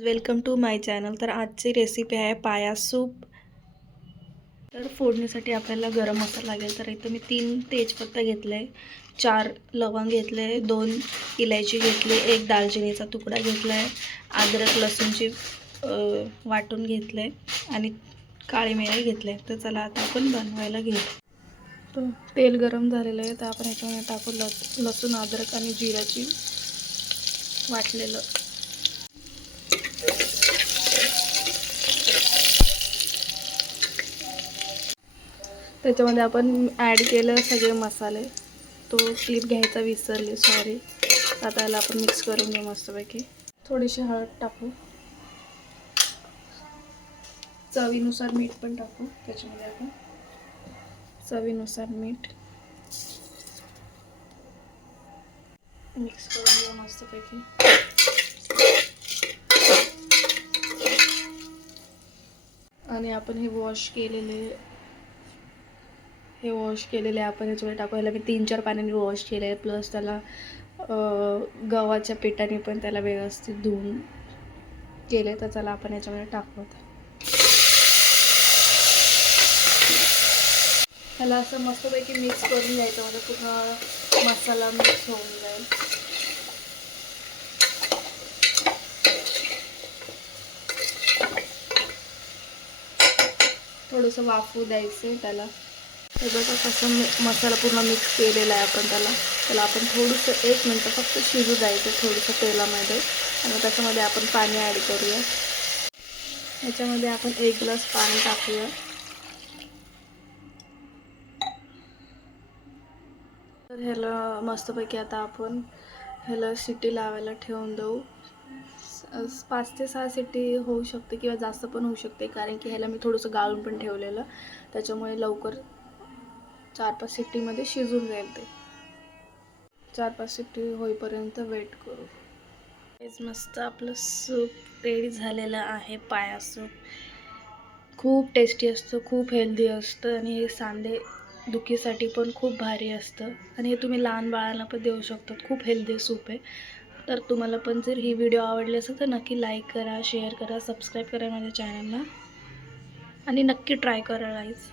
Welcome to my channel. तर आजची recipe आहे पाया सूप। तर फोडणीसाठी आपल्याला गरम मसाला लागेल। तर इथं मी 3 तेजपत्ता घेतले, 4 लवंग घेतले, 2 इलायची घेतली, 1 दालचिनीचा तुकडा घेतलाय, अद्रक लसूणची वाटून घेतले आणि काळी मिरी घेतले। तर चला आता आपण बनवायला घेऊ। तर तेल गरम झालेलं आहे, तर आपण याच्यामध्ये टाकू लसूण, अद्रक आणि जिऱ्याची वाटलेलं। त्याच्यामध्ये आपण ॲड केलं सगळे मसाले। तो क्लिप घ्यायचा विसरली, सॉरी। आता याला आपण मिक्स करून घेऊ मस्तपैकी। थोडीशी हळद टाकू, चवीनुसार मीठ पण टाकू त्याच्यामध्ये आपण, चवीनुसार मीठ मिक्स करून घेऊ मस्तपैकी। आणि आपण हे वॉश केलेले आपण याच्यामध्ये टाकू। ह्याला मी 3-4 पाण्याने वॉश केले आहे, प्लस त्याला गव्हाच्या पिठाने पण त्याला व्यवस्थित धुवून केले। तर चला आपण याच्यामध्ये टाकू। त्याला असं मस्तपैकी मिक्स करून घ्यायचं, म्हणजे पूर्ण मसाला मिक्स होऊन जाईल। थोडंसं वाफू द्यायचं त्याला। तर बघा कसं मसाला पूर्ण मिक्स केलेला आहे आपण त्याला आपण थोडंसं 1 मिनिट फक्त शिजू द्यायचं थोडंसं तेलामध्ये। आणि त्याच्यामध्ये आपण पाणी ॲड करूया। याच्यामध्ये आपण 1 ग्लास पाणी टाकूया। तर ह्याला मस्तपैकी आता आपण ह्याला शिट्टी लावायला ठेवून देऊ। 5 ते 6 शिट्टी होऊ शकते किंवा जास्त पण होऊ शकते, कारण की ह्याला मी थोडंसं गाळून पण ठेवलेलं, त्याच्यामुळे लवकर 4-5 शिट्टीमध्ये शिजून जाईल ते। 4-5 शिट्टी होईपर्यंत वेट करू। हेच मस्त आपलं सूप रेडी झालेलं आहे, पाया सूप। खूप टेस्टी असतं, खूप हेल्दी असतं आणि हे सांधे दुखीसाठी पण खूप भारी असतं। आणि हे तुम्ही लहान बाळांना पण देऊ शकतात, खूप हेल्दी सूप आहे। तर तुम्हाला पण जर ही व्हिडिओ आवडली असेल तर नक्की लाईक करा, शेअर करा, सबस्क्राईब करा माझ्या चॅनलला आणि नक्की ट्राय करा गाईज।